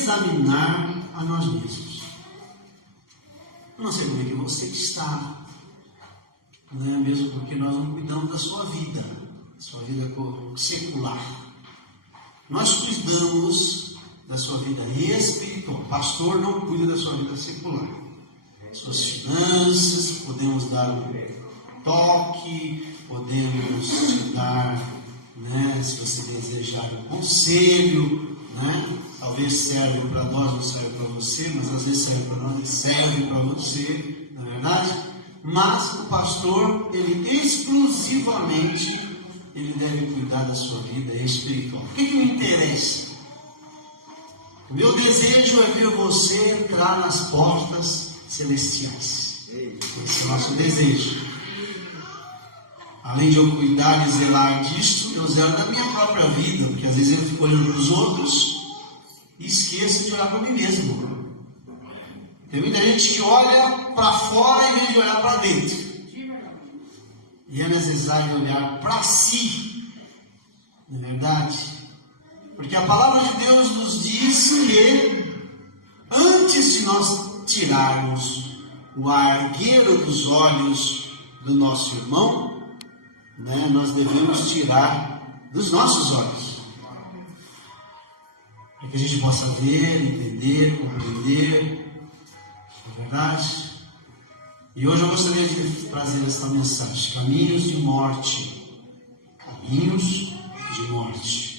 examinar a nós mesmos. Eu não sei como é que você está, né? Mesmo porque nós não cuidamos da sua vida secular. Nós cuidamos da sua vida espiritual. O pastor não cuida da sua vida secular. Suas finanças, podemos dar um toque, podemos dar, né, se você desejar um conselho, né? Talvez serve para nós, não serve para você, mas às vezes serve para nós e serve para você, na verdade. Mas o pastor, ele exclusivamente, ele deve cuidar da sua vida espiritual. O que me interessa? O meu desejo é ver você entrar nas portas celestiais. Esse é o nosso desejo. Além de eu cuidar e zelar disso, eu zelo da minha própria vida, porque às vezes eu fico olhando para os outros e esqueço de olhar para mim mesmo. Tem muita gente que olha para fora em vez de olhar para dentro. E é necessário olhar para si, não é verdade? Porque a palavra de Deus nos diz que antes de nós tirarmos o argueiro dos olhos do nosso irmão, né, nós devemos tirar dos nossos olhos. Para que a gente possa ver, entender, compreender, não é verdade? E hoje eu gostaria de trazer essa mensagem: caminhos de morte. Caminhos de morte.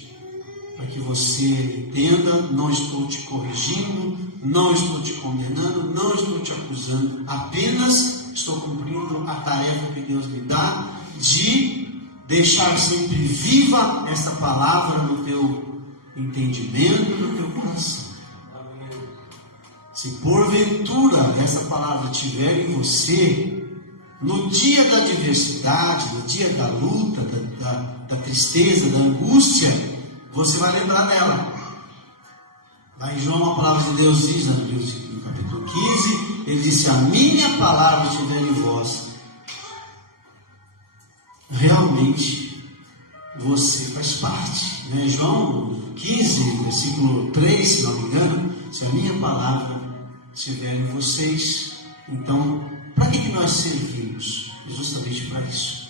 Para que você entenda, não estou te corrigindo, não estou te condenando, não estou te acusando, apenas estou cumprindo a tarefa que Deus me dá de deixar sempre viva essa palavra no teu entendimento, no teu coração. Se porventura essa palavra estiver em você, no dia da adversidade, no dia da luta, da tristeza, da angústia, você vai lembrar dela. Lá em João, a palavra de Deus diz, no capítulo 15, ele disse: a minha palavra estiver em vós, realmente você faz parte. Né? João 15, versículo 3, se não me engano, se a minha palavra estiver em vocês, então, para que nós servimos? Justamente para isso.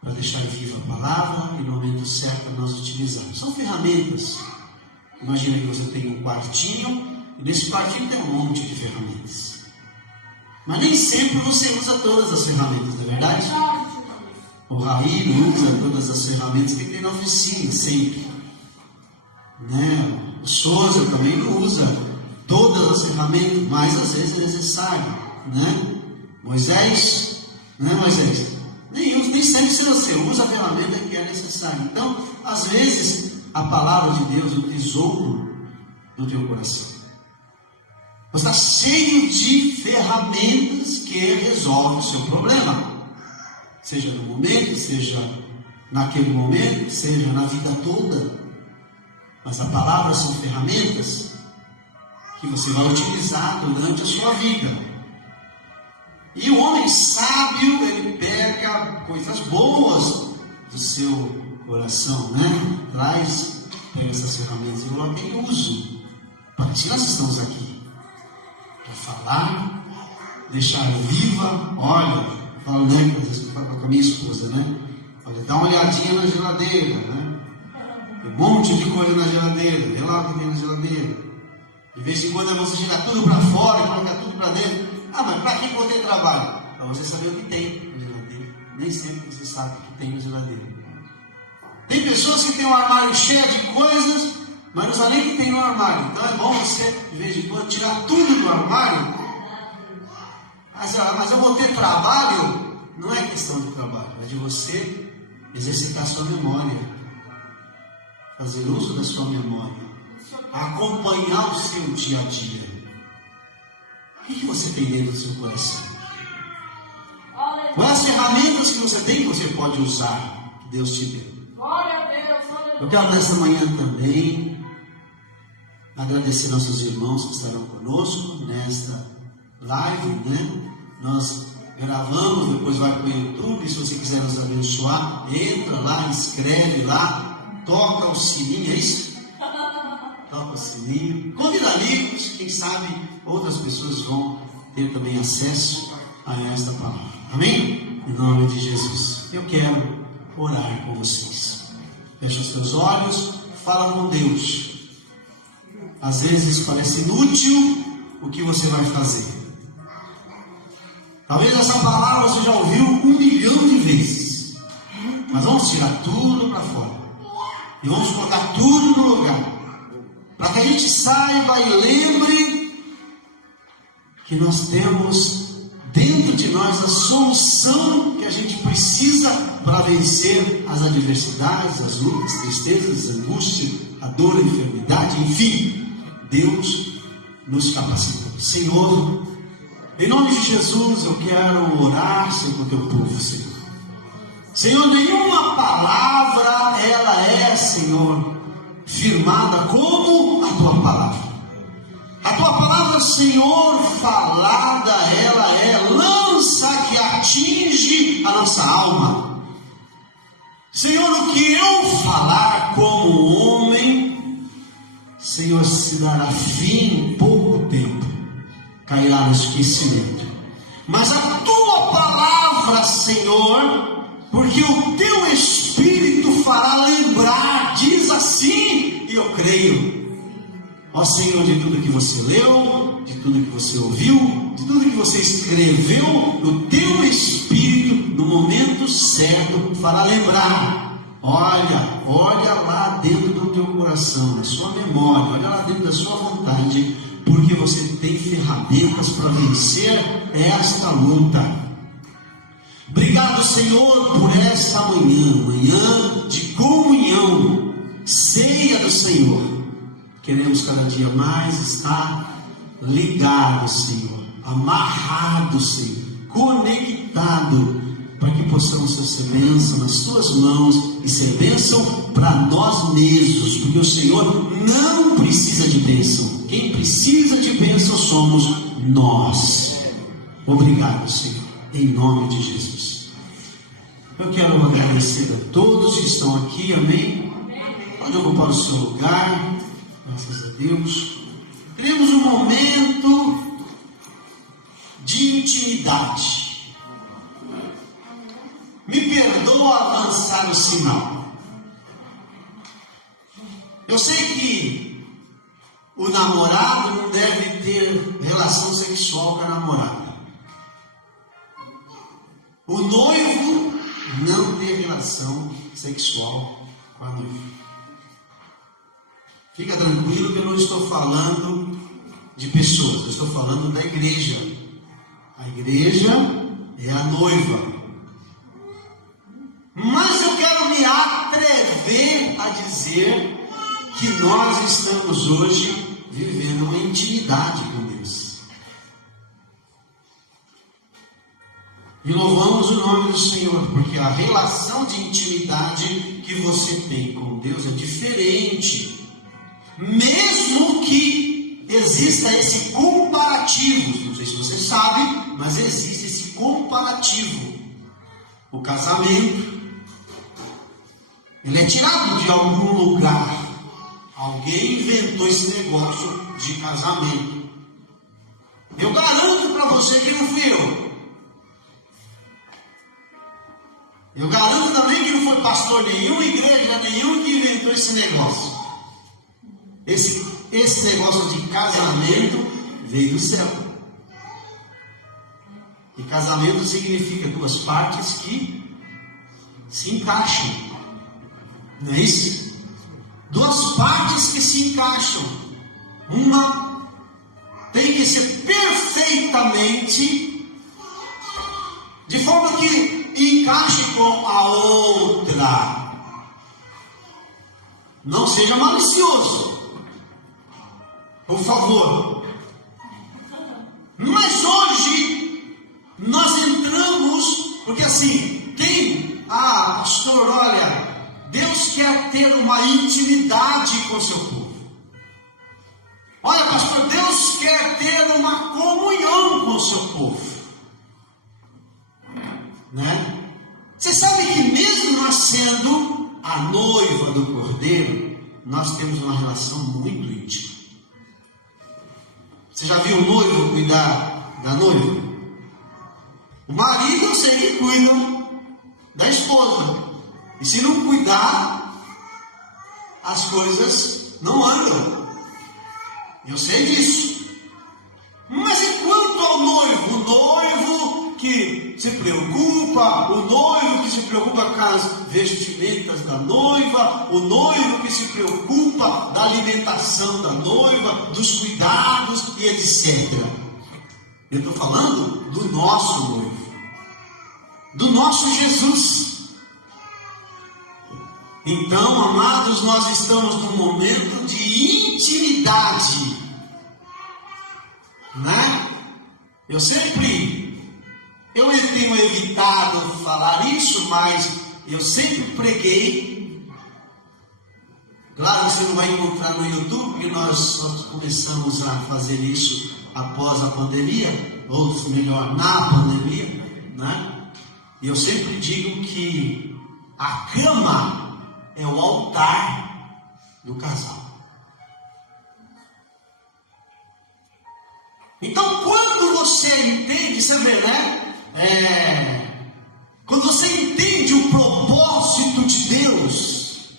Para deixar viva a palavra e no momento certo nós utilizarmos. São ferramentas. Imagina que você tem um quartinho e nesse quartinho tem um monte de ferramentas. Mas nem sempre você usa todas as ferramentas, não é verdade? O Raí usa todas as ferramentas que tem na oficina, sempre. Né? O Souza também não usa todas as ferramentas, mas às vezes é necessário. Né? Moisés, não é Moisés? Nem sempre você usa a ferramenta que é necessária. Então, às vezes, a palavra de Deus é um tesouro no teu coração. Você está cheio de ferramentas que resolvem o seu problema. Seja no momento, seja naquele momento, seja na vida toda. Mas a palavra são ferramentas que você vai utilizar durante a sua vida. E o homem sábio, ele pega coisas boas do seu coração, né? Pega essas ferramentas e coloca em uso. Para que nós estamos aqui? Para falar, deixar viva. Olha, falo, né, com a minha esposa, né? Olha, dá uma olhadinha na geladeira, né? Tem um monte de coisa na geladeira, vê lá o que tem na geladeira. De vez em quando você joga tudo para fora e coloca tudo para dentro. Ah, mas para que você trabalha? Para você saber o que tem na geladeira. Nem sempre você sabe o que tem na geladeira. Tem pessoas que têm um armário cheio de coisas, mas não sabem nem o que tem no armário. Então é bom você, de vez em quando, tirar tudo do armário. Mas eu vou ter trabalho? Não é questão de trabalho, é de você exercitar sua memória. Fazer uso da sua memória. Acompanhar o seu dia a dia. O que você tem dentro do seu coração? Quais as ferramentas que você tem que você pode usar, que Deus te deu? Eu quero nessa manhã também agradecer nossos irmãos que estarão conosco nesta live, né? Nós gravamos, depois vai para o YouTube. Se você quiser nos abençoar, entra lá, escreve lá, toca o sininho, é isso? Toca o sininho, convida amigos, quem sabe outras pessoas vão ter também acesso a esta palavra. Amém? Em nome de Jesus. Eu quero orar com vocês. Fecha os teus olhos, fala com Deus. Às vezes parece inútil o que você vai fazer. Talvez essa palavra você já ouviu 1 milhão de vezes. Mas vamos tirar tudo para fora. E vamos colocar tudo no lugar. Para que a gente saiba e lembre que nós temos dentro de nós a solução que a gente precisa para vencer as adversidades, as lutas, tristezas, angústia, a dor, a enfermidade, enfim. Deus nos capacita. Senhor, em nome de Jesus, eu quero orar, Senhor, com o teu povo, Senhor. Senhor, nenhuma palavra, ela é, Senhor, firmada como a tua palavra. A tua palavra, Senhor, falada, ela é lança que atinge a nossa alma. Senhor, o que eu falar como homem, Senhor, se dará fim em pouco tempo, cairá no esquecimento. Mas a tua palavra, Senhor, porque o teu Espírito fará lembrar, diz assim, e eu creio. Ó Senhor, de tudo que você leu, de tudo que você ouviu, de tudo que você escreveu, o teu Espírito, no momento certo, fará lembrar. Olha lá dentro do teu coração, na sua memória, olha lá dentro da sua vontade, porque você tem ferramentas para vencer esta luta. Obrigado, Senhor, por esta manhã de comunhão, ceia do Senhor. Queremos cada dia mais estar ligados, Senhor, amarrados, Senhor, conectados, para que possamos ser bênção nas tuas mãos e ser bênção para nós mesmos, porque o Senhor não precisa de bênção. Quem precisa de bênção somos nós. Obrigado, Senhor, em nome de Jesus. Eu quero agradecer a todos que estão aqui, amém? Pode ocupar o seu lugar, graças a Deus. Teremos um momento de intimidade. Me perdoa lançar o sinal. Eu sei que o namorado não deve ter relação sexual com a namorada. O noivo não tem relação sexual com a noiva. Fica tranquilo que eu não estou falando de pessoas, eu estou falando da igreja. A igreja é a noiva. Mas eu quero me atrever a dizer que nós estamos hoje vivendo uma intimidade com Deus. E louvamos o nome do Senhor, porque a relação de intimidade que você tem com Deus é diferente. Mesmo que exista esse comparativo, não sei se você sabe, mas existe esse comparativo. O casamento, ele é tirado de algum lugar. Alguém inventou esse negócio de casamento. Eu garanto para você que não fui eu. Eu garanto também que não foi pastor nenhum, igreja nenhum que inventou esse negócio. Esse negócio de casamento veio do céu. E casamento significa duas partes que se encaixam. Não é isso? Duas partes que se encaixam. Uma tem que ser perfeitamente, de forma que encaixe com a outra. Não seja malicioso, por favor. Mas hoje nós entramos, porque assim, pastor, olha, Deus quer ter uma intimidade com o seu povo. Olha, pastor, Deus quer ter uma comunhão com o seu povo. Né? Você sabe que mesmo nós sendo a noiva do Cordeiro, nós temos uma relação muito íntima. Você já viu o noivo cuidar da noiva? O marido eu sei que cuida da esposa. E se não cuidar, as coisas não andam. Eu sei disso. Mas e quanto ao noivo? O noivo que se preocupa, o noivo que se preocupa com as vestimentas da noiva, o noivo que se preocupa da alimentação da noiva, dos cuidados e etc. Eu estou falando do nosso noivo, do nosso Jesus. Então, amados, nós estamos num momento de intimidade, né? Eu tenho evitado falar isso, mas eu sempre preguei. Claro, você não vai encontrar no YouTube, porque nós só começamos a fazer isso após a pandemia, ou melhor, na pandemia, né? E eu sempre digo que a cama é o altar do casal. Então, quando você entende, você vê, né? Quando você entende o propósito de Deus,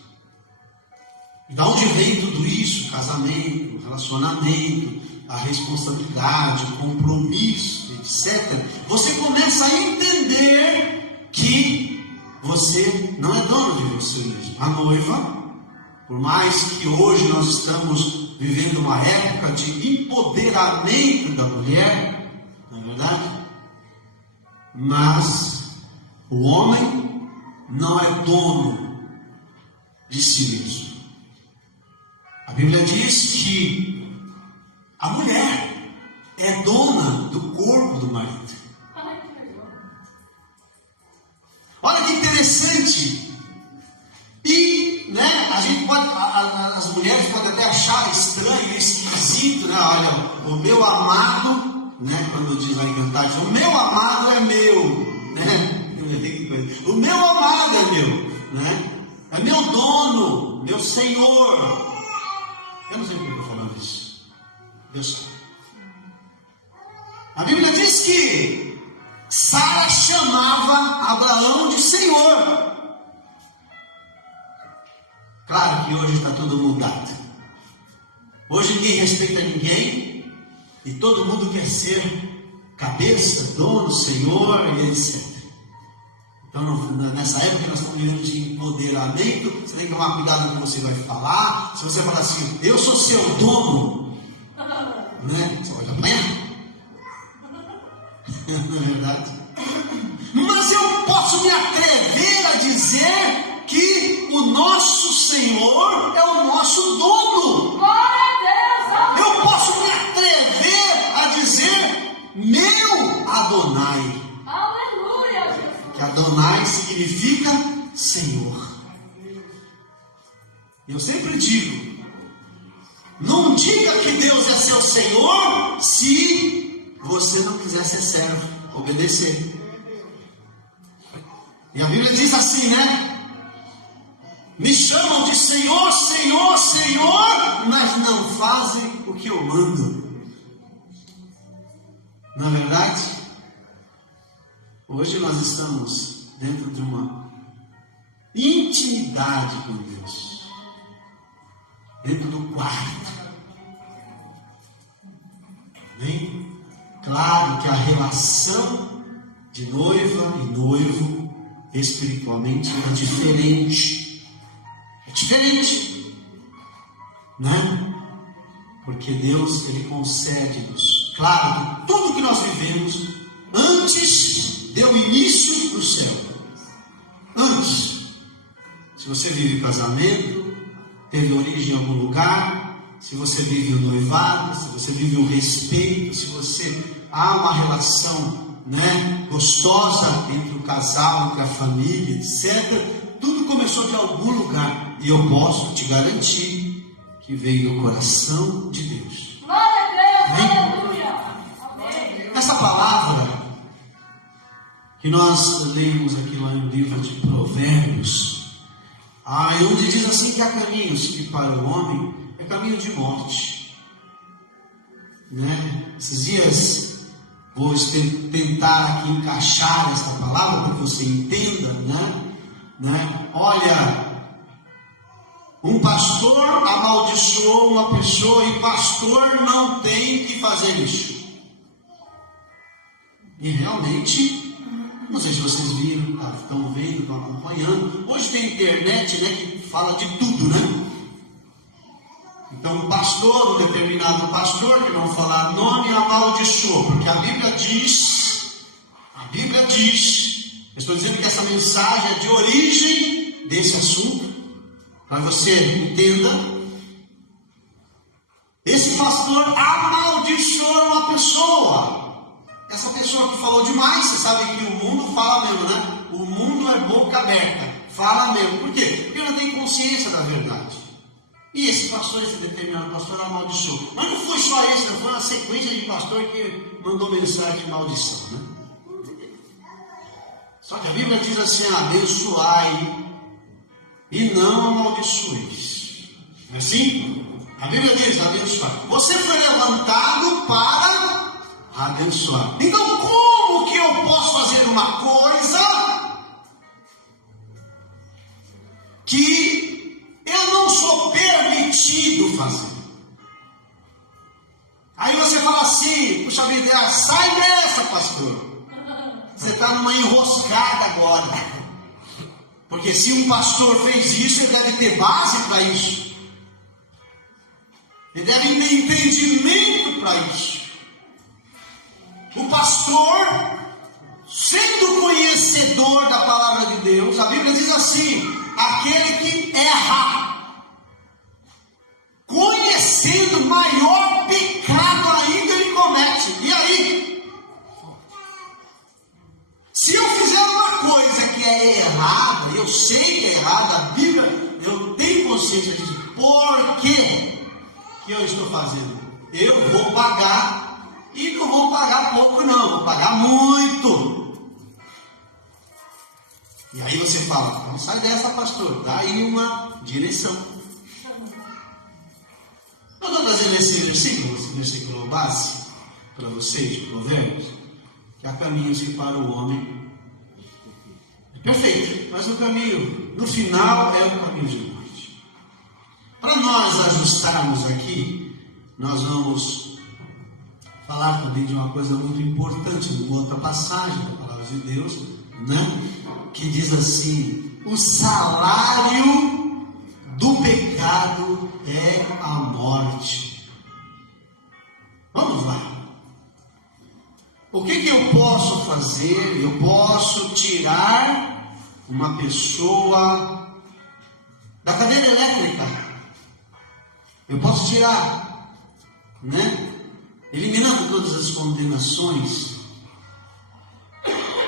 de onde vem tudo isso, casamento, relacionamento, a responsabilidade, o compromisso, etc., você começa a entender que você não é dono de você mesmo. A noiva, por mais que hoje nós estamos vivendo uma época de empoderamento da mulher, não é verdade? Mas o homem não é dono de si mesmo. A Bíblia diz que a mulher é dona do corpo do marido. Olha que interessante. E, né, a gente pode, as mulheres podem até achar estranho, esquisito, né? Olha, o meu amado, né? Quando diz lá em Cantares, o meu amado é meu, né? O meu amado é meu, né? É meu dono, meu Senhor. Eu não sei por que eu estou falando isso. Deus sabe. A Bíblia diz que Sara chamava Abraão de Senhor. Claro que hoje está tudo mudado. Hoje ninguém respeita ninguém e todo mundo quer ser cabeça, dono, Senhor e etc. Então, nessa época que nós estamos vivendo de empoderamento, você tem que tomar cuidado com o que você vai falar. Se você falar assim, eu sou seu dono, né? Você vai apanhar. Não é verdade? Mas eu posso me atrever a dizer que o nosso Senhor é o nosso dono. Eu posso me atrever a dizer meu Adonai. Que Adonai significa Senhor. Eu sempre digo, não diga que Deus é seu Senhor se você não quiser ser servo, obedecer. E a Bíblia diz assim, né? Me chamam de Senhor, Senhor, Senhor, mas não fazem o que eu mando. Não é verdade? Hoje nós estamos dentro de uma intimidade com Deus, dentro do quarto. Bem, claro que a relação de noiva e noivo espiritualmente é diferente. É diferente, né? Porque Deus, Ele concede-nos. Claro que tudo que nós vivemos antes deu início no céu. Antes. Se você vive casamento, teve origem em algum lugar. Se você vive o noivado, se você vive o respeito, se você há uma relação, né, gostosa entre o casal, entre a família, etc. Tudo começou de algum lugar. E eu posso te garantir que veio do coração de Deus. Essa palavra que nós lemos aqui lá no livro de Provérbios, onde diz assim que há caminhos que para o homem é caminho de morte, né? Esses dias vou tentar aqui encaixar essa palavra para que você entenda, né? Olha, um pastor amaldiçoou uma pessoa e pastor não tem que fazer isso. E realmente, não sei se vocês viram, estão vendo, estão acompanhando. Hoje tem internet, né, que fala de tudo, né? Então, um pastor, um determinado pastor, que não vou falar nome, amaldiçoou, porque a Bíblia diz, eu estou dizendo que essa mensagem é de origem desse assunto, para você entenda. Esse pastor amaldiçoou uma pessoa. Essa pessoa que falou demais, você sabe que o mundo fala mesmo, né? O mundo é boca aberta, fala mesmo. Por quê? Porque não tem consciência da verdade. E esse pastor, esse determinado pastor, amaldiçoou. Mas não foi só esse, não foi uma sequência de pastor que mandou mensagem de maldição, né? Só que a Bíblia diz assim: abençoai e não amaldiçoeis. Não é assim? A Bíblia diz: abençoai. Você foi levantado para abençoar. Então, como que eu posso fazer uma coisa que eu não sou permitido fazer? Aí você fala assim: puxa vida, sai dessa, pastor. Você está numa enroscada agora. Porque se um pastor fez isso, ele deve ter base para isso. Ele deve ter entendimento para isso. O pastor, sendo conhecedor da palavra de Deus, a Bíblia diz assim: aquele que erra, conhecendo maior pecado ainda ele comete. E aí? Se eu fizer uma coisa que é errada, eu sei que é errada, a Bíblia, eu tenho consciência disso. Por quê que eu estou fazendo? Eu vou pagar. E não vou pagar pouco não, vou pagar muito. E aí você fala: não sai dessa, pastor, dá aí uma direção. Eu estou trazendo esse versículo base para vocês, de Provérbios, que há caminhos para o homem. Perfeito, mas o caminho, no final, é o caminho de morte. Para nós ajustarmos aqui, nós vamos falar também de uma coisa muito importante, de uma outra passagem da palavra de Deus, né? Que diz assim: o salário do pecado é a morte. Vamos lá. O que eu posso fazer? Eu posso tirar uma pessoa da cadeira elétrica. Eu posso tirar, né? Eliminando todas as condenações,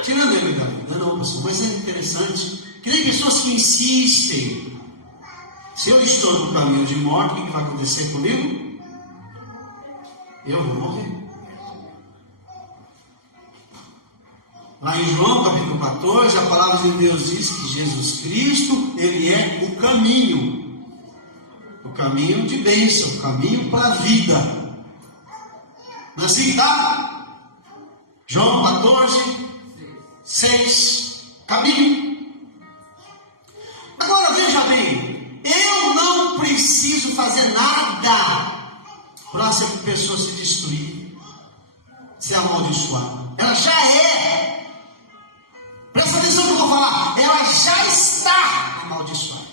tirando ele da vida, não, pessoal, mas é interessante que tem pessoas que insistem: se eu estou no caminho de morte, o que vai acontecer comigo? Eu vou morrer. Lá em João capítulo 14, a palavra de Deus diz que Jesus Cristo, ele é o caminho de bênção, o caminho para a vida. Não é assim, tá? João 14, 6, caminho. Agora veja bem, eu não preciso fazer nada para essa pessoa se destruir, se amaldiçoar. Ela já é. Presta atenção no que eu vou falar. Ela já está amaldiçoada.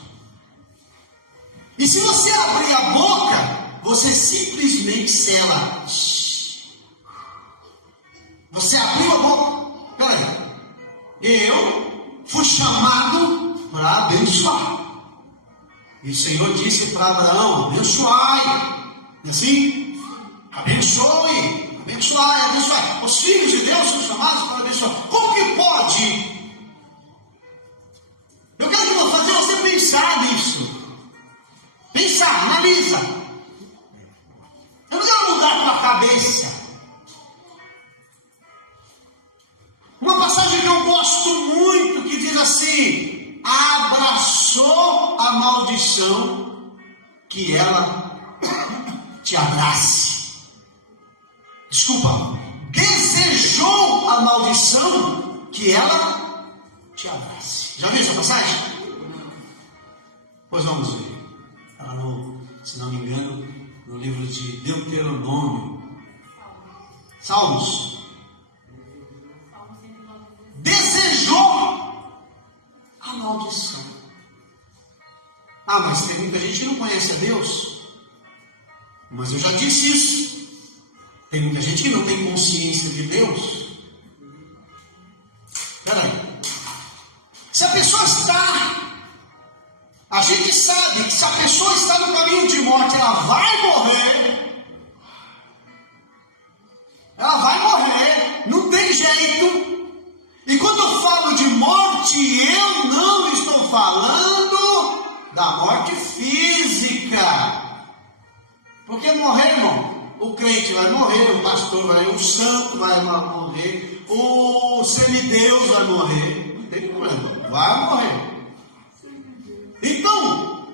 E se você abrir a boca, você simplesmente sela. Você abriu a boca. Peraí. Eu fui chamado para abençoar. E o Senhor disse para Abraão: abençoai. Assim? Abençoe. Abençoai, abençoai. Os filhos de Deus são chamados para abençoar. Como que pode? Eu quero que eu vou fazer você pensar nisso. Pensar, analisa. Eu não quero mudar a tua cabeça. Uma passagem que eu gosto muito, que diz assim: abraçou a maldição, que ela te abrace. desejou a maldição que ela te abrace. Já viu essa passagem? Pois vamos ver. Está se não me engano, no livro de Deuteronômio. Salmos. Desejou a maldição. Ah, mas tem muita gente que não conhece a Deus. Mas eu já disse isso. Tem muita gente que não tem consciência de Deus. Peraí. Se a pessoa está... A gente sabe que se a pessoa está no caminho de morte, ela vai morrer. Ela vai morrer. Não tem jeito. E quando eu falo de morte, eu não estou falando da morte física. Porque morrer, irmão, o crente vai morrer, o pastor vai, o santo vai morrer, o semideus vai morrer. Não tem problema, vai morrer. Então,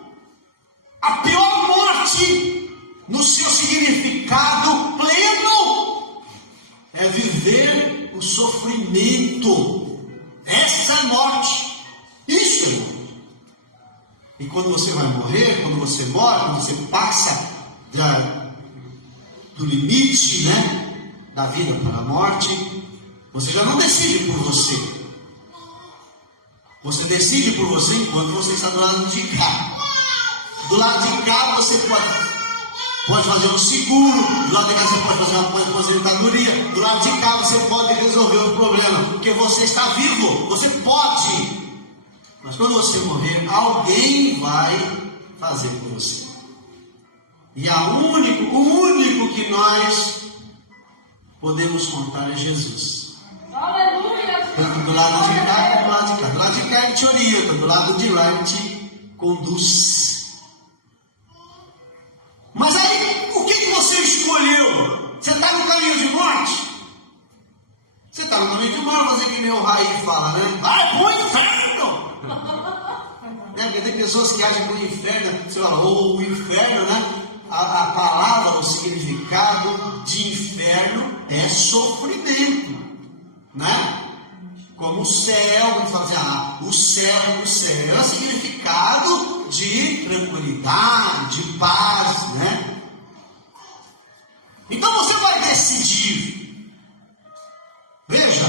a pior morte, no seu significado pleno, é viver o sofrimento. Essa é a morte. Isso, irmão. E quando você vai morrer, quando você morre, quando você passa do limite, né, da vida para a morte, você já não decide por você. Você decide por você enquanto você está do lado de cá. Do lado de cá você pode fazer um seguro, do lado de cá você pode fazer uma aposentadoria, do lado de cá você pode resolver o problema, porque você está vivo, você pode. Mas quando você morrer, alguém vai fazer por você. E o único que nós podemos contar é Jesus. Aleluia! Tanto do lado de cá como do lado de cá. Do lado de cá ele te orienta, do lado de lá ele te conduz. Mas aí, o que você escolheu? Você está no caminho de morte? Você está no caminho de morte, fazer que nem o Raí fala, né? Vai pro inferno! Porque tem pessoas que acham que o inferno, você fala, o inferno, né? A palavra, o significado de inferno é sofrimento, né? Como o céu, vamos falar assim, o céu é um significado de tranquilidade, de paz, né? Então você vai decidir. Veja,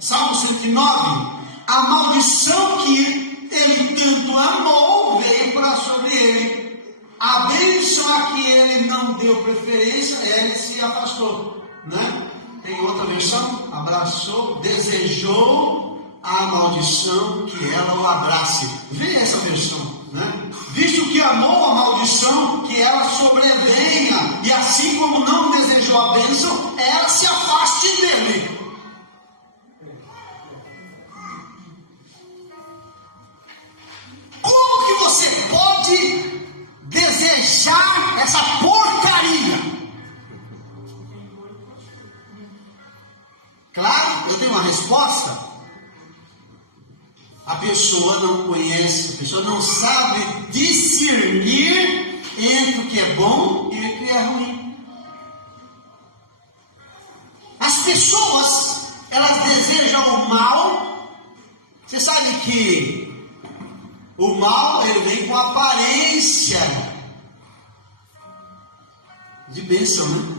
Salmo 109, a maldição que ele tanto amou veio para sobre ele. A bênção a que ele não deu preferência, ele se afastou, né? Tem outra versão, abraçou, desejou a maldição que ela o abrace. Veja essa versão, né? Visto que amou a maldição, que ela sobrevenha, e assim como não desejou a bênção, ela se afaste dele. Como que você pode desejar essa porcaria? Claro, eu tenho uma resposta. A pessoa não conhece, a pessoa não sabe discernir entre o que é bom e o que é ruim. As pessoas, elas desejam o mal. Você sabe que o mal, ele vem com aparência de bênção, né?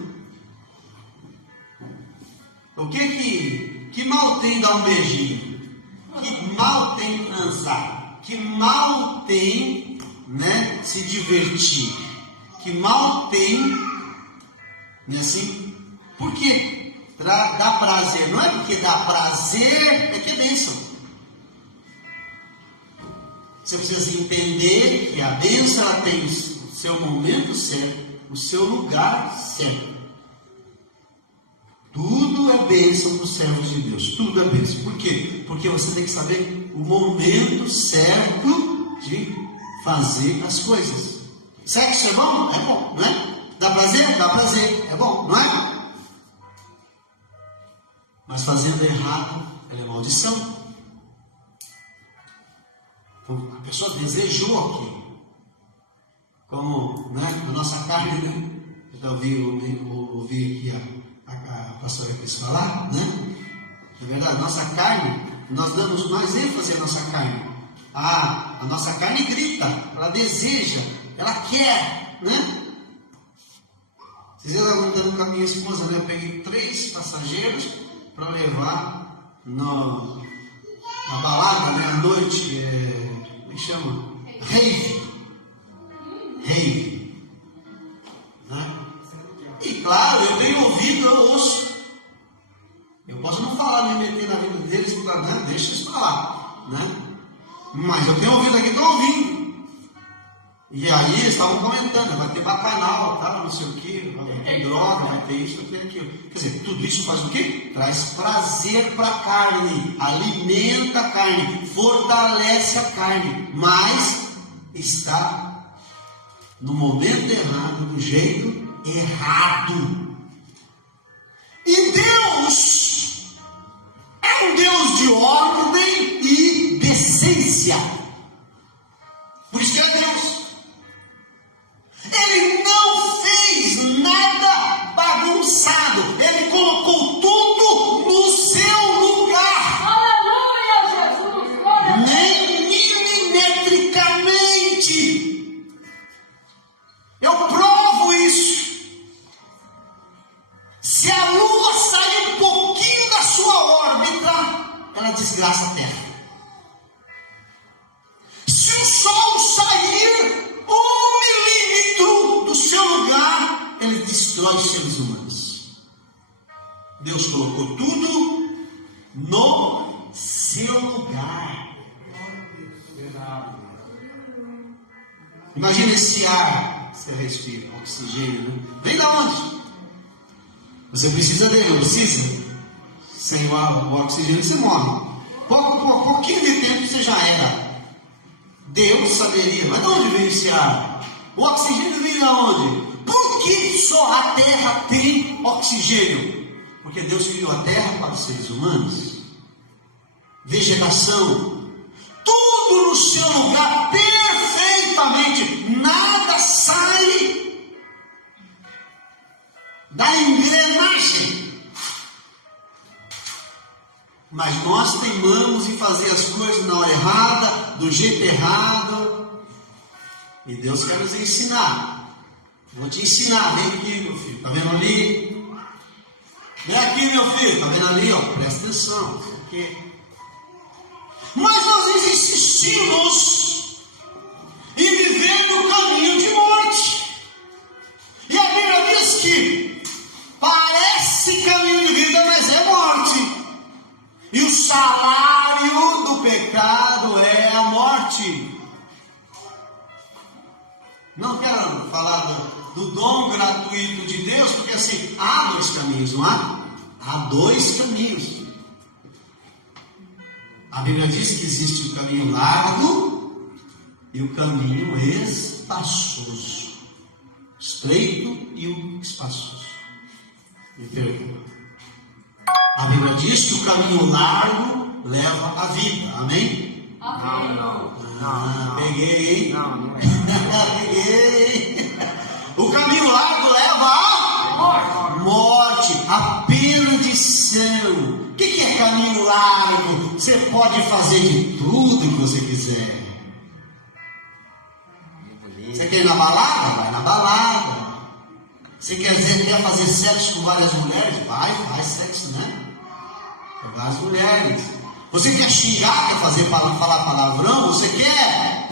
O que mal tem dar um beijinho? Que mal tem transar? Que mal tem, né, se divertir? Que mal tem, né, assim? Por quê? Dá prazer. Não é porque dá prazer, é que é bênção. Você precisa entender que a bênção ela tem o seu momento certo, o seu lugar certo. Tudo é bênção para os servos de Deus. Tudo é bênção. Por quê? Porque você tem que saber o momento certo de fazer as coisas. Sexo é bom? É bom, não é? Dá prazer? Dá prazer. É bom, não é? Mas fazendo errado, ela é maldição. A pessoa desejou aquilo. Como, né, a nossa carne, né? Já ouvi aqui a pastora quis falar, né? Na verdade, nossa carne, nós damos mais ênfase à nossa carne. A nossa carne grita, ela deseja, ela quer, né? Vocês viram, eu andando com a minha esposa, né? Eu peguei 3 passageiros para levar na balada, né? À noite, como chama? Rave. Né? E claro, eu tenho ouvido, eu ouço. Eu posso não falar, me meter na vida deles, né? Deixa eles falar, né? Mas eu tenho ouvido aqui, estou ouvindo. E aí eles estavam comentando, vai ter bacanal, tal, não sei o que, vai ter droga, vai ter isso, vai ter aquilo. Quer dizer, tudo isso faz o quê? Traz prazer para a carne, alimenta a carne, fortalece a carne, mas está no momento errado, do jeito errado. E Deus é um Deus de ordem e decência. Por isso que é Deus. Ele não fez nada bagunçado. Ele colocou tudo no seu lugar. Aleluia, Jesus! Glória a Deus. Nem milimetricamente. Eu provo isso. Se a lua sair um pouquinho da sua órbita, ela desgraça a Terra. Se o Sol sair 1 milímetro do seu lugar, ele destrói os seres humanos. Deus colocou tudo no seu lugar. Imagina esse ar que você respira, oxigênio, né? Vem da onde? Você precisa dele, não precisa? Sem o oxigênio você morre. Por pouquinho de tempo você já era. Deus saberia, mas de onde vem esse ar? O oxigênio vem de onde? Por que só a Terra tem oxigênio? Porque Deus criou a Terra para os seres humanos. Vegetação, tudo no seu lugar perfeitamente. Nada sai da engrenagem. Mas nós teimamos em fazer as coisas na hora errada, do jeito errado. E Deus quer nos ensinar. Vou te ensinar. Vem aqui, meu filho. Está vendo ali? Vem aqui, meu filho. Está vendo ali? Ó, presta atenção. Aqui. Mas nós insistimos em viver por caminho de morte. E a Bíblia diz que parece caminho de vida, mas é morte. E o salário do pecado é a morte. Não quero falar do dom gratuito de Deus, porque assim, há 2 caminhos, não há? Há 2 caminhos. A Bíblia diz que existe o caminho largo e o caminho espaçoso. Estreito e o espaçoso. Me pergunta. A Bíblia diz que o caminho largo leva à vida. Amém? Não. Peguei, hein? Não. Peguei. O caminho largo leva à morte, à perdição. O que é caminho largo? Você pode fazer de tudo que você quiser. Você quer ir na balada? Vai na balada. Você quer fazer sexo com várias mulheres? Vai, faz sexo, né? Com várias mulheres. Você quer xingar, quer falar palavrão? Você quer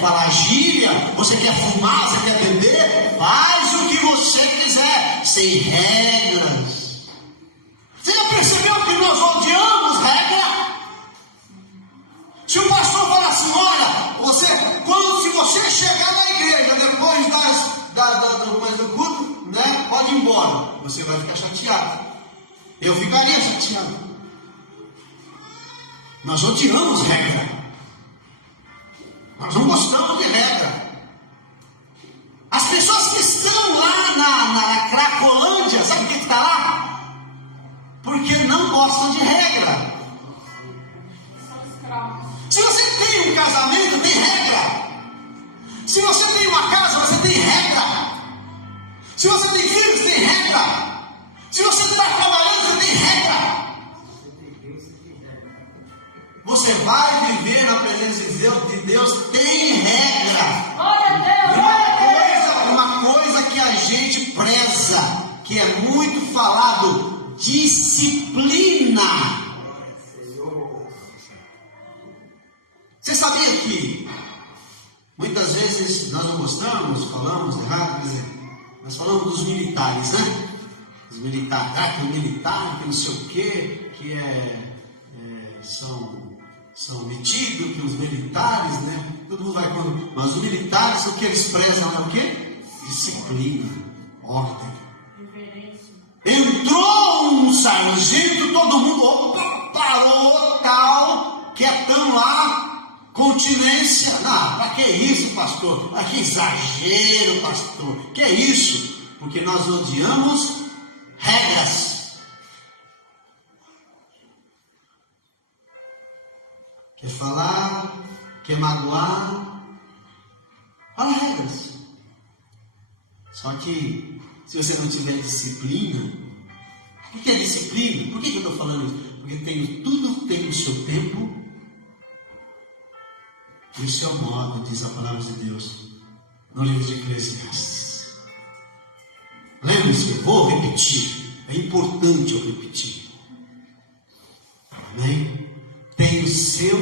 falar gíria? Você quer fumar? Você quer beber? Faz o que você quiser, sem regras. Você já percebeu que nós odiamos regra? Se o pastor falar assim, olha, se você chegar na igreja depois do culto, né, pode ir embora. Você vai ficar chateado. Eu ficaria chateado. Nós odiamos regra. Nós não gostamos de regra. As pessoas que estão lá na Cracolândia, sabe o que está lá? Porque não gostam de regra. Se você tem um casamento, tem regra. Se você tem uma casa, você tem regra. Se você tem filhos, tem regra. Se você você vai viver na presença de Deus, tem regra. Glória a Deus, glória a Deus. Uma coisa que a gente preza, que é muito falado, disciplina. Você sabia que muitas vezes nós não gostamos, falamos errado, quer dizer, nós falamos dos militares, né? Os militares, que o militar, que não sei o quê, que são metidos, que os militares, né? Todo mundo vai com. Mas os militares, o que eles prezam é o quê? Disciplina, ordem. Entrou um sargento, todo mundo parou, tal, quietão lá, continência. Não, para que isso, pastor? Para que exagero, pastor? Que isso? Porque nós odiamos regras. Quer falar, quer magoar, fala regras. Só que, se você não tiver disciplina, o que é disciplina? Por que eu estou falando isso? Porque tudo tem o seu tempo e o seu modo, diz a palavra de Deus, no livro de Eclesiastes. Lembre-se, vou repetir, é importante eu repetir. Amém? Tem o seu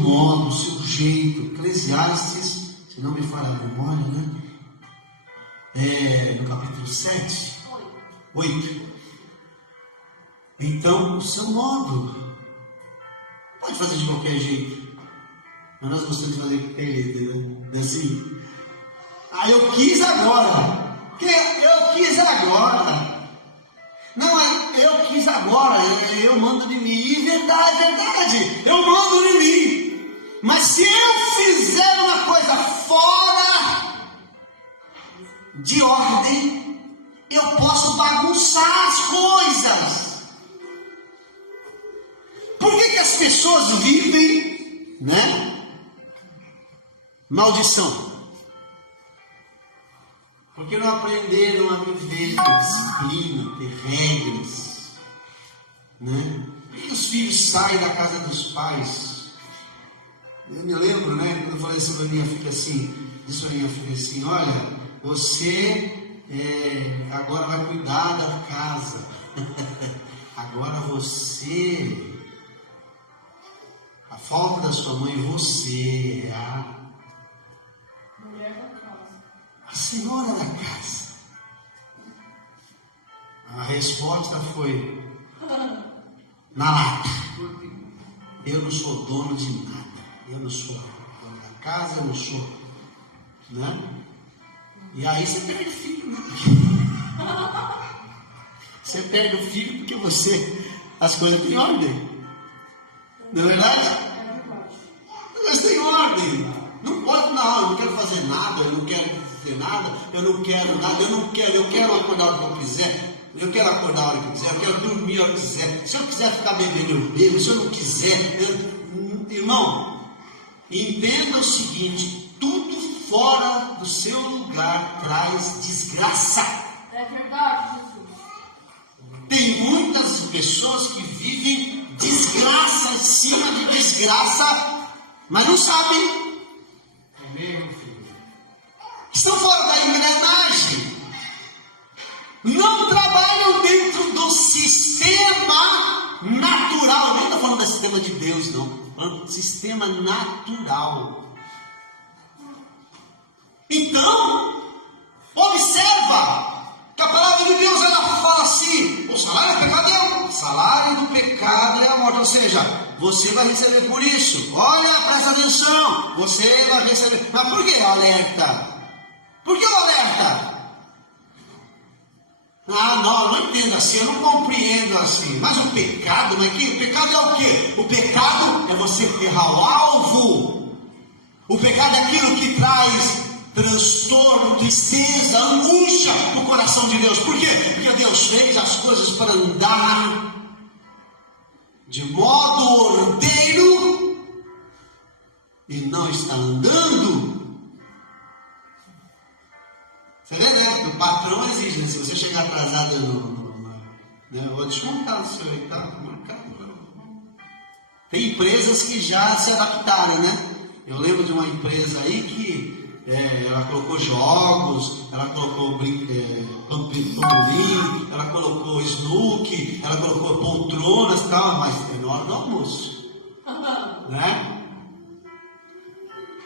modo, o seu jeito. Eclesiastes, se não me falha a memória, né? No capítulo 7, 8. Então, o seu modo. Pode fazer de qualquer jeito. Mas nós gostamos de fazer de qualquer jeito, né? Assim. Eu quis agora. Eu quis agora. Não é eu quis agora, eu mando de mim. E verdade, eu mando de mim. Mas se eu fizer uma coisa fora de ordem, eu posso bagunçar as coisas. Por que as pessoas vivem, né? Maldição. Porque não aprenderam a viver ter disciplina, ter regras, né? E os filhos saem da casa dos pais. Eu me lembro, né? Quando eu falei sobre a minha filha assim, disse a minha filha assim, olha, você agora vai cuidar da casa. Agora você, a falta da sua mãe, você é a senhora da casa. A resposta foi na lata. Eu não sou dono de nada. Eu não sou dono da casa, eu não sou, né? E aí você perde o filho, né? Você perde o filho porque as coisas têm ordem. Não é verdade? Elas têm ordem. Não pode, não, eu não quero fazer nada, eu não quero fazer nada, eu não quero nada, eu quero acordar a hora que eu quiser, eu quero acordar a hora que eu quiser, eu quero dormir a hora que eu quiser. Se eu quiser ficar bebendo, eu bebo, se eu não quiser, irmão, entenda o seguinte, tudo fora do seu lugar traz desgraça. É verdade, Jesus. Tem muitas pessoas que vivem desgraça em cima de desgraça, mas não sabem. Estão fora da engrenagem. Não trabalham dentro do sistema natural. Nem estou falando do sistema de Deus, não. Estou falando do sistema natural. Então, observa que a palavra de Deus ela fala assim: o salário do pecado é a morte. O salário do pecado é a morte. Ou seja, você vai receber por isso. Olha, presta atenção. Você vai receber. Mas por que alerta? Por que o alerta? Não entendo assim, eu não compreendo assim. Mas o pecado, o pecado é o quê? O pecado é você errar o alvo. O pecado é aquilo que traz transtorno, tristeza, angústia no coração de Deus. Por quê? Porque Deus fez as coisas para andar de modo ordeiro e não está andando. Você entendeu? O patrão exige, né? Se você chegar atrasado, né? Eu vou descontar o seu e tal, marcado. Tem empresas que já se adaptaram, né? Eu lembro de uma empresa aí que ela colocou jogos, ela colocou tamborim, ela colocou snook, ela colocou poltronas e tal, mas é na hora do almoço, né?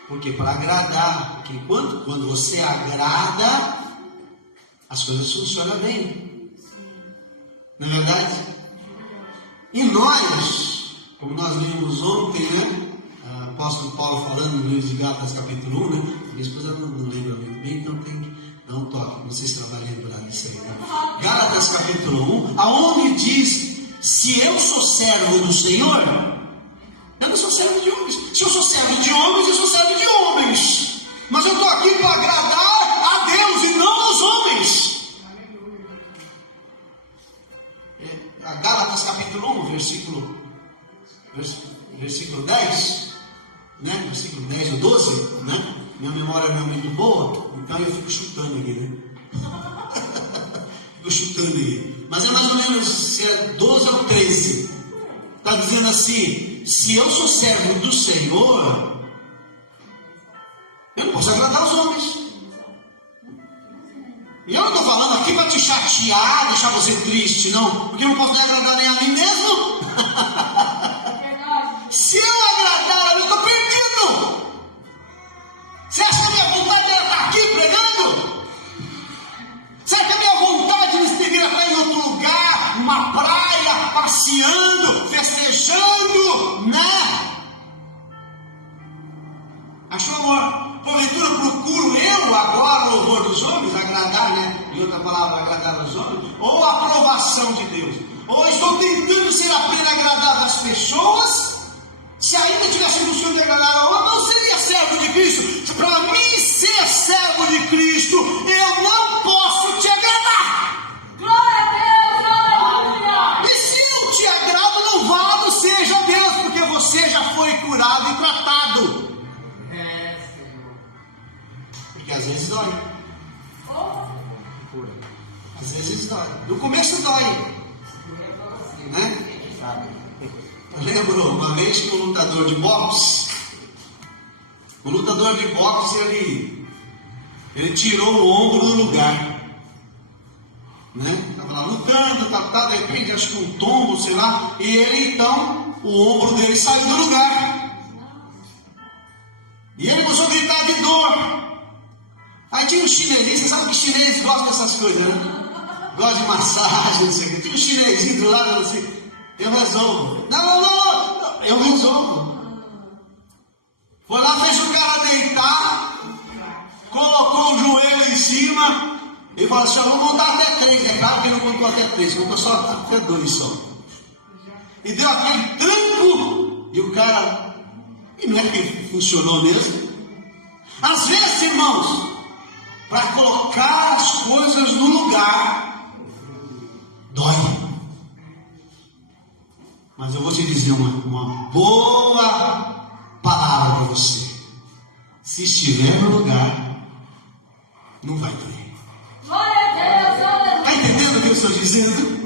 Porque para agradar, porque quando você agrada, as coisas funcionam bem, não é verdade? E nós, como nós vimos ontem, né? O apóstolo Paulo falando no livro de Gálatas capítulo 1, né? Minha esposa não lembra bem, então tem que dar um toque, não sei se ela vai lembrar disso aí, né? Gálatas capítulo 1, aonde diz: se eu sou servo do Senhor, eu não sou servo de homens. Se eu sou servo de homens, eu sou servo de homens. Mas eu estou aqui para agradar a Deus e não aos homens. Gálatas capítulo 1, versículo 10, né? Versículo 10 ou 12, né? Minha memória não é muito boa, então eu fico chutando aqui, né? Fico chutando aqui. Mas é mais ou menos se é 12 ou 13. Está dizendo assim: se eu sou servo do Senhor, eu não posso agradar os homens. E eu não estou falando aqui para te chatear, deixar você triste, não, porque eu não posso agradar nem a mim mesmo. Se eu agradar, eu estou perdido. Você acha que a minha vontade era estar aqui pregando? Será que a minha vontade não seria estar em outro lugar, uma praia, passeando, festejando, né? Achou, amor? Porventura procuro eu agora o louvor dos homens, agradar, né? Em outra palavra, agradar os homens, ou a aprovação de Deus? Ou estou tentando ser apenas agradar as pessoas? Se ainda tivesse no sonho de agradar a outra, não seria servo de Cristo. Para mim ser servo de Cristo, eu não posso te agradar. Glória a Deus, aleluia. E se não te agrado, louvado seja Deus, porque você já foi curado e tratado. Porque às vezes dói. Às vezes dói. No começo dói, né? Eu lembro uma vez que um lutador de boxe, ele tirou o ombro do lugar, né? Estava lá lutando, de repente, acho que um tombo, sei lá, e ele então, o ombro dele saiu do lugar. E ele começou a gritar de dor. Aí tinha um chinês, você sabe que chinês gosta dessas coisas, né? Gosta de massagem, não sei o que. Tinha um chinesinho do lado, assim, eu resolvo. Não, eu resolvo. Foi lá, fez o cara deitar, colocou o joelho em cima e falou assim: eu vou contar até 3. É claro que ele não contou até 3, contou só até 2 só. E deu aquele tranco e o cara, e não é que funcionou mesmo? Às vezes, irmãos, para colocar as coisas no lugar, dói. Mas eu vou te dizer uma boa palavra para você. Se estiver no lugar, não vai doer. Glória a Deus, aleluia. Está entendendo o que eu estou dizendo?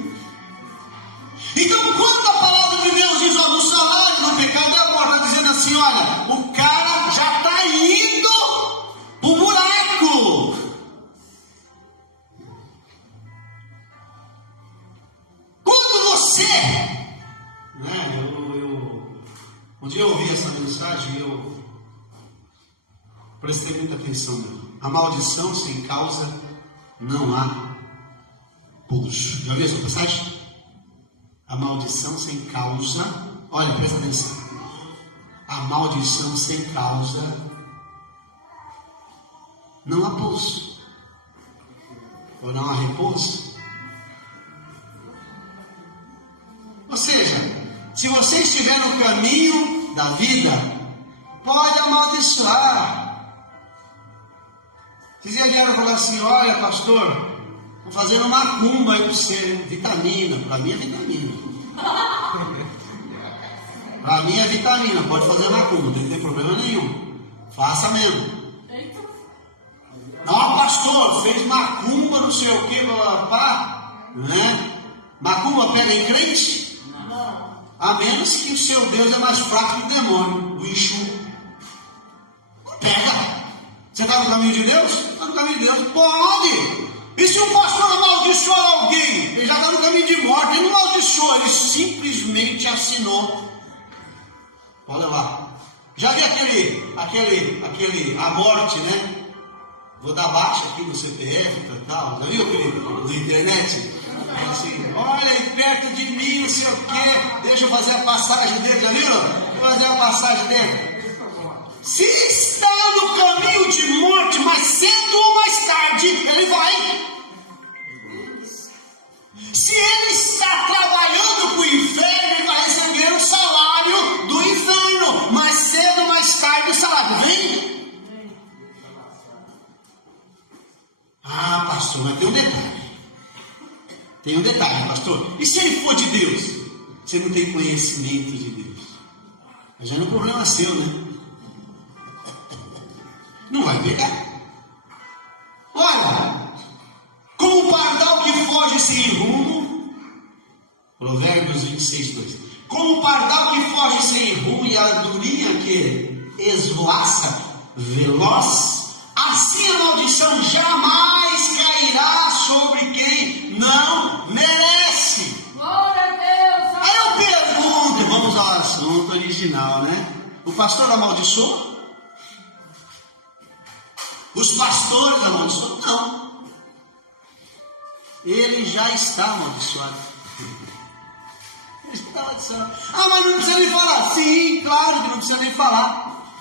Então, quando a palavra de Deus diz: ó, no salário do pecado é a morte, está dizendo assim: olha, o cara já está indo para o buraco. Quando você, né, um dia eu ouvi essa mensagem e eu prestei muita atenção nela. A maldição sem causa não há puxo. Já viu essa passagem? A maldição sem causa, olha, presta atenção. A maldição sem causa não há pouso. Ou não há repouso. Ou seja, se você estiver no caminho da vida, pode amaldiçoar. Vocês vieram falar assim: olha, pastor, vou fazer uma macumba aí para você, vitamina. Para mim é vitamina. Para mim é vitamina, pode fazer macumba, não tem problema nenhum. Faça mesmo. Não, pastor, fez macumba, não sei o que, né? Macumba pega em crente? A menos que o seu Deus é mais fraco que o demônio, o Exu. Não pega. Você está no caminho de Deus? Está no caminho de Deus. Pode. E se o pastor amaldiçoar alguém? Ele já está no caminho de morte. Ele não amaldiçoou, ele simplesmente assinou. Olha lá. Já vi a morte, né? Vou dar baixa aqui no CPF e tal. Já viu aquele da internet? Assim, olha aí perto de mim, não sei o quê. Deixa eu fazer a passagem dele, já viu? Vou fazer a passagem dele. Se está no caminho de morte, mais cedo ou mais tarde, ele vai. Se ele está trabalhando para o inferno, ele vai receber o salário do inferno. Mais cedo ou mais tarde o salário vem. Ah, pastor, mas tem um detalhe. Tem um detalhe, pastor. E se ele for de Deus? Você não tem conhecimento de Deus. Mas já é um problema seu, né? Não vai pegar. Olha, como o pardal que foge sem rumo, Provérbios 26, 2. Como o pardal que foge sem rumo e a andorinha que esvoaça veloz, assim a maldição jamais cairá sobre quem não merece. Glória a Deus. Aí eu pergunto, vamos ao assunto original, né? O pastor amaldiçoou? Os pastores amaldiçoam? Não. Ele já está amaldiçoado. Ele está amaldiçoado. Ah, mas não precisa nem falar. Sim, claro que não precisa nem falar.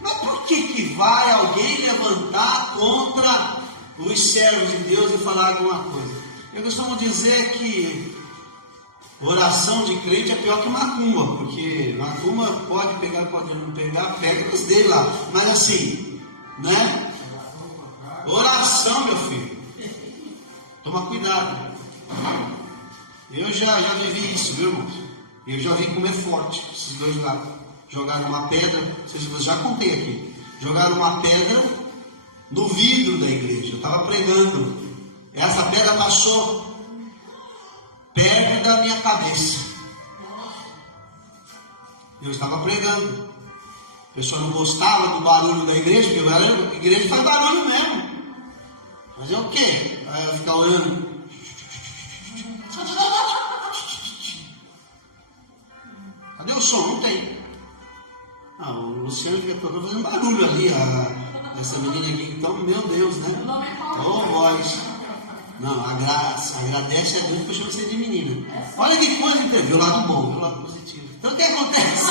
Mas por que vai alguém levantar contra os servos de Deus e falar alguma coisa? Eu costumo dizer que oração de crente é pior que macumba, porque macumba pode pegar, pode não pegar, pega os dele lá. Mas assim, né? Oração, meu filho. Toma cuidado. Eu já vivi isso, viu, irmãos? Eu já vi comer forte, esses dois lados. Jogaram uma pedra, eu já contei aqui. Jogaram uma pedra no vidro da igreja. Eu estava pregando. Essa pedra passou perto da minha cabeça. Eu estava pregando. A pessoa não gostava do barulho da igreja, porque a igreja faz barulho mesmo. Mas é o quê? Aí eu ficava olhando. Cadê o som? Não tem. Ah, o Luciano já estou fazendo barulho ali. Essa menina aqui, então, meu Deus, né? Ô, voz. Não, agradece a Deus que eu chamo você de menina. Olha que coisa, entendeu? O lado bom, o lado positivo. Então o que acontece?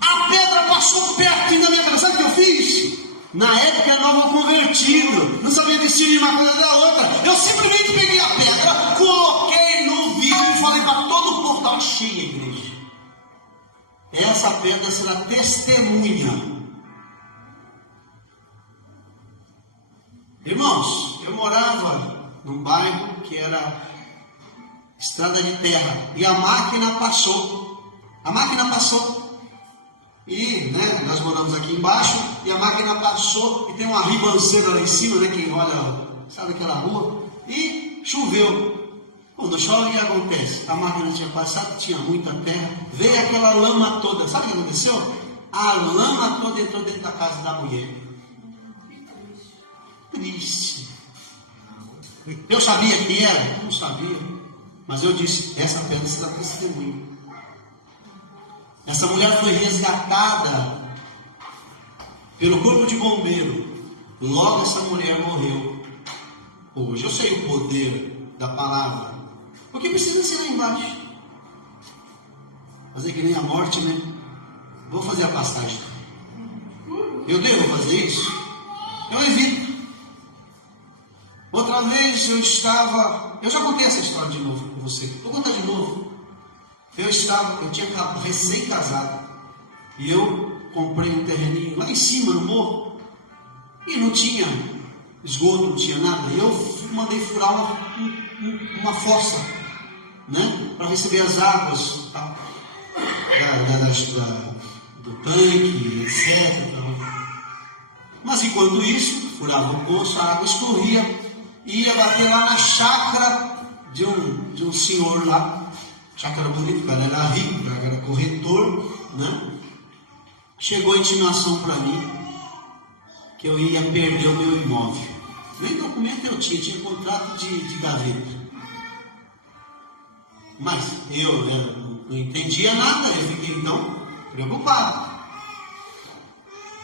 A pedra passou perto da minha cabeça. Sabe o que eu fiz? Na época eu não era convertido, não sabia distinguir uma coisa da outra. Eu simplesmente peguei a pedra, coloquei no vidro e falei para todo o povo: estava cheia a igreja. Essa pedra será testemunha. Irmãos, eu morava num bairro que era estrada de terra e a máquina passou. E, né, nós moramos aqui embaixo e a máquina passou e tem uma ribanceira lá em cima, né, que olha, sabe aquela rua? E choveu. Quando chove, o que acontece? A máquina tinha passado, tinha muita terra, veio aquela lama toda. Sabe o que aconteceu? A lama toda entrou dentro da casa da mulher. Triste. Eu sabia que era? Não sabia. Mas eu disse: essa pedra será testemunha. Essa mulher foi resgatada pelo corpo de bombeiro. Logo essa mulher morreu. Hoje eu sei o poder da palavra. Porque precisa ser lá embaixo. Fazer que nem a morte, né? Vou fazer a passagem. Eu devo fazer isso? Eu evito. Outra vez eu já contei essa história de novo com você. Vou contar de novo. Eu tinha recém-casado. E eu comprei um terreninho lá em cima no morro. E não tinha esgoto, não tinha nada. E eu mandei furar uma fossa, né? Para receber as águas do tanque, etc. Mas enquanto isso, furava o poço, a água escorria e ia bater lá na chácara de um senhor lá. já que era bonito, o cara era rico, o cara era corretor, né? Chegou a intimação para mim que eu ia perder o meu imóvel. Nem documento eu tinha contrato de gaveta. Mas eu não entendia nada, eu fiquei então preocupado.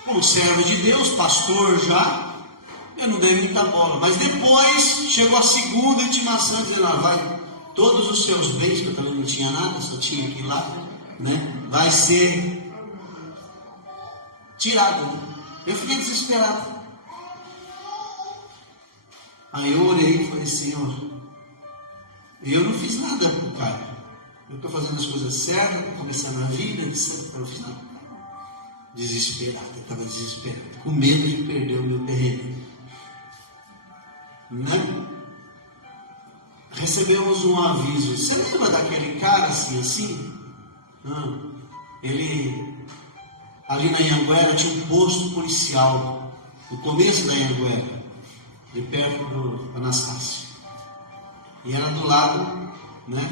Como servo de Deus, pastor já, eu não dei muita bola. Mas depois chegou a segunda intimação, dizendo: vai, todos os seus bens, que eu também não tinha nada, só tinha aqui lá, né, vai ser tirado. Eu fiquei desesperado. Aí eu orei e falei: Senhor, eu não fiz nada pro cara. Eu estou fazendo as coisas certas, estou começando a vida, eu não fiz nada. Desesperado, eu estava desesperado, com medo de perder o meu terreno. Né? Recebemos um aviso. Você lembra daquele cara assim? Ele, ali na Anhanguera, tinha um posto policial, no começo da Anhanguera, de perto do Anastácio. E era do lado, né?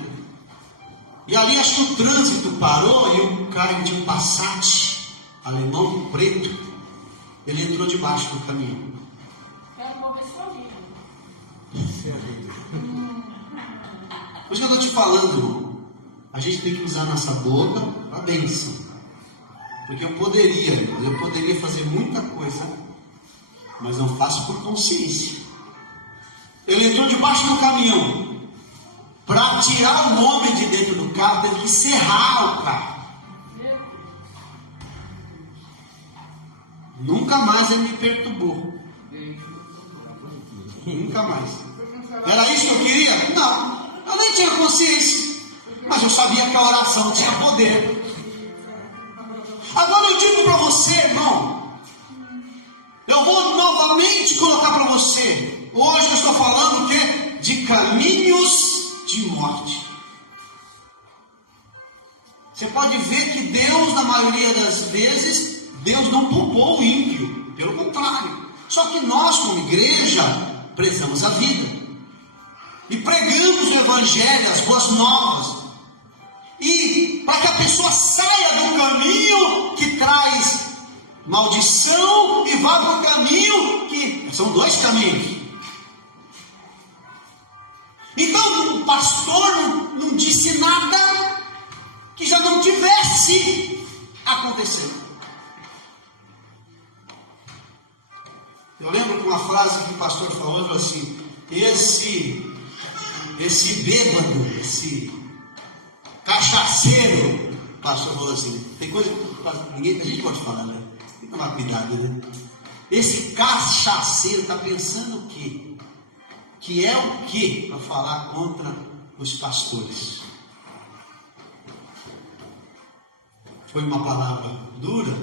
E ali acho que o trânsito parou e o cara de um Passat alemão preto, ele entrou debaixo do caminhão. Por isso que eu estou te falando, a gente tem que usar nossa boca para a bênção. Porque eu poderia fazer muita coisa, mas não faço por consciência. Ele entrou debaixo do caminhão. Para tirar o homem de dentro do carro, teve que serrar o carro. Nunca mais ele me perturbou. Nunca mais. Era isso que eu queria? Não. Eu nem tinha consciência. Mas eu sabia que a oração tinha poder. Agora eu digo para você, irmão. Eu vou novamente colocar para você. Hoje eu estou falando de caminhos de morte. Você pode ver que Deus, na maioria das vezes, Deus não poupou o ímpio, pelo contrário. Só que nós, como igreja, prezamos a vida. E pregamos o Evangelho, as boas novas. E para que a pessoa saia do caminho que traz maldição e vá para o caminho que... São dois caminhos. Então o pastor não disse nada que já não tivesse acontecendo. Eu lembro de uma frase que o pastor falou assim: esse bêbado, esse cachaceiro, o pastor falou assim, tem coisa que a gente pode falar, né? Tem que tomar cuidado, né? Esse cachaceiro está pensando o quê? Que é o quê para falar contra os pastores? Foi uma palavra dura,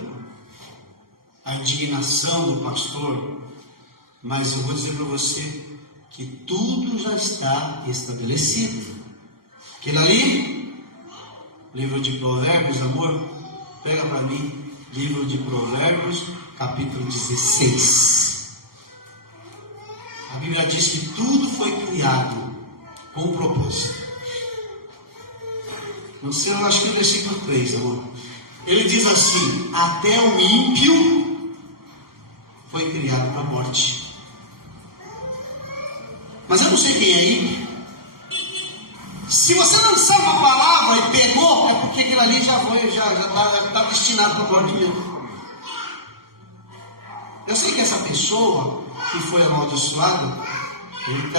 a indignação do pastor, mas eu vou dizer para você que tudo já está estabelecido. Aquilo ali, livro de Provérbios, amor, pega para mim, livro de Provérbios, capítulo 16. A Bíblia diz que tudo foi criado com um propósito. Não sei, eu acho que é o versículo 3, amor. Ele diz assim: até o ímpio foi criado para a morte. Mas eu não sei quem é ímpio. Se você lançar uma palavra e pegou, é porque aquilo ali já está destinado para a morte mesmo. Eu sei que essa pessoa que foi amaldiçoada, ele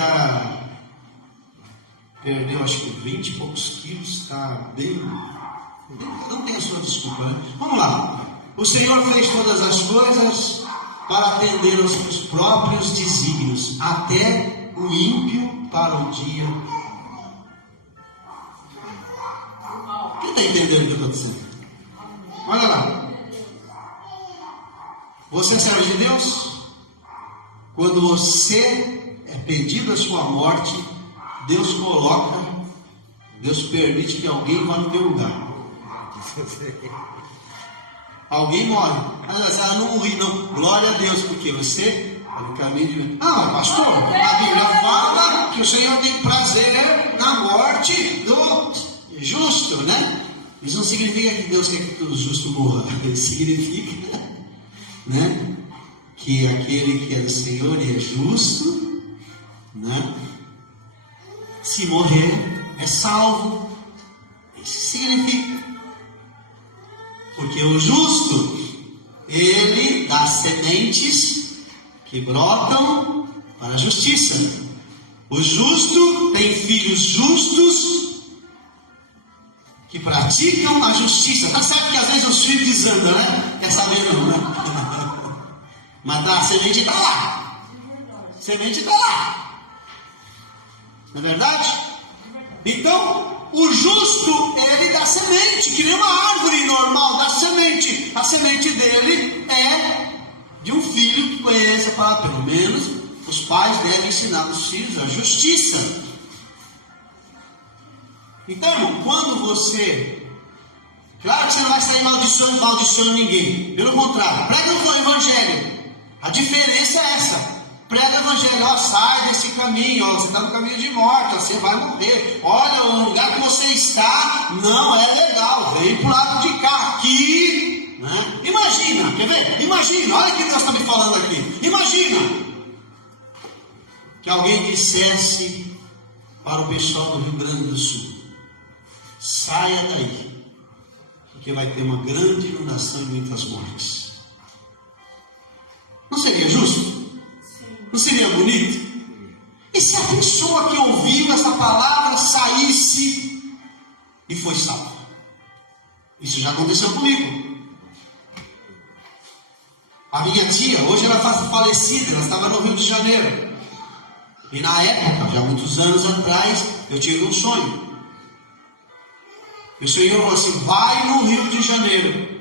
perdeu acho que 20 e poucos quilos, está bem. Não tem a sua desculpa, né? Vamos lá. O Senhor fez todas as coisas para atender os seus próprios desígnios, até o ímpio para o dia. Quem está entendendo o que eu estou dizendo? Olha lá. Você é servo de Deus? Quando você é pedido a sua morte, Deus permite que alguém vá no teu lugar. Alguém morre. Ela não morri, não. Glória a Deus, porque você está no caminho de... pastor, a Bíblia fala que o Senhor tem prazer na morte do... justo, né? Isso não significa que Deus quer que o justo morra. Isso significa, né, que aquele que é do Senhor e é justo, né, se morrer é salvo. Isso significa. Porque o justo, ele dá sementes que brotam para a justiça. O justo tem filhos justos que praticam a justiça. Tá certo que às vezes os filhos desandam, né? Quer saber não, né? Mas a semente está lá. A semente está lá. Não é verdade? Então, o justo, ele dá semente, que nem uma árvore normal dá semente. A semente dele é de um filho que conhece a palavra. Pelo menos, os pais devem ensinar os filhos a justiça. Então, quando você... Claro que você não vai sair maldicionando ninguém. Pelo contrário, prega o evangelho. A diferença é essa. Prega o evangelho, ó, sai desse caminho, ó, você está no caminho de morte, ó, você vai morrer. Olha, o lugar que você está não é legal. Vem para o lado de cá, aqui. Né? Imagina, quer ver? Imagina, olha o que Deus está me falando aqui. Imagina que alguém dissesse para o pessoal do Rio Grande do Sul: saia daí, porque vai ter uma grande inundação e muitas mortes. Não seria justo? Não seria bonito? E se a pessoa que ouviu essa palavra saísse e foi salva? Isso já aconteceu comigo. A minha tia, hoje ela está falecida, ela estava no Rio de Janeiro. E na época, já muitos anos atrás, eu tive um sonho. E o Senhor falou assim: vai no Rio de Janeiro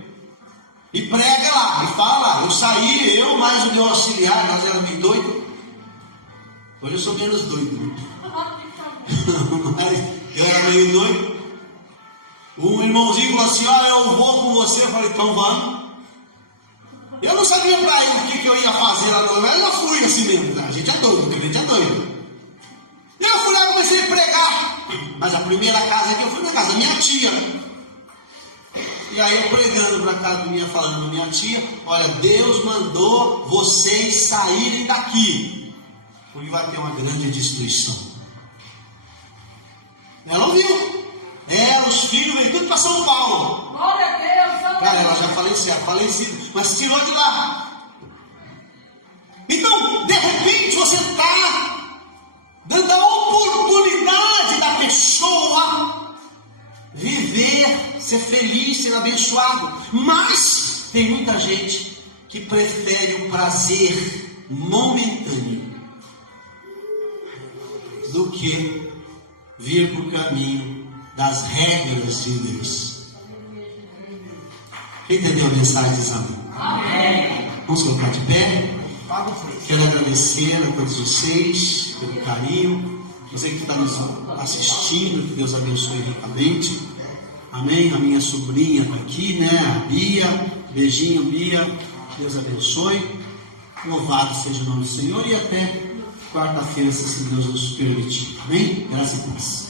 e prega lá, e fala lá. Eu saí, eu mais o meu auxiliar, nós éramos meio doidos. Hoje eu sou menos doido. Mas eu era meio doido. Um irmãozinho falou assim: ó, eu vou com você. Eu falei: então vamos. Eu não sabia para ele o que eu ia fazer lá no... Mas eu fui assim mesmo, tá? A gente é doido, a gente é doido. E eu fui lá e comecei a pregar. Mas a primeira casa que eu fui na casa da minha tia. E aí eu pregando para casa da minha, falando da minha tia: olha, Deus mandou vocês saírem daqui, porque vai ter uma grande destruição. Ela ouviu. Os filhos vêm tudo para São Paulo. Glória a Deus. Cara, ela já falecida, mas tirou de lá. Então, de repente, você está dando a oportunidade da pessoa viver, ser feliz, ser abençoado. Mas tem muita gente que prefere o prazer momentâneo do que vir para o caminho das regras de Deus. Quem entendeu a mensagem, diz amém. Amém. Vamos colocar de pé. Quero agradecer a todos vocês pelo carinho. Você que está nos assistindo, que Deus abençoe ricamente. Amém. A minha sobrinha está aqui, né? A Bia. Beijinho, Bia. Deus abençoe. Louvado seja o nome do Senhor. E até quarta-feira, se Deus nos permitir. Amém. Graças a Deus.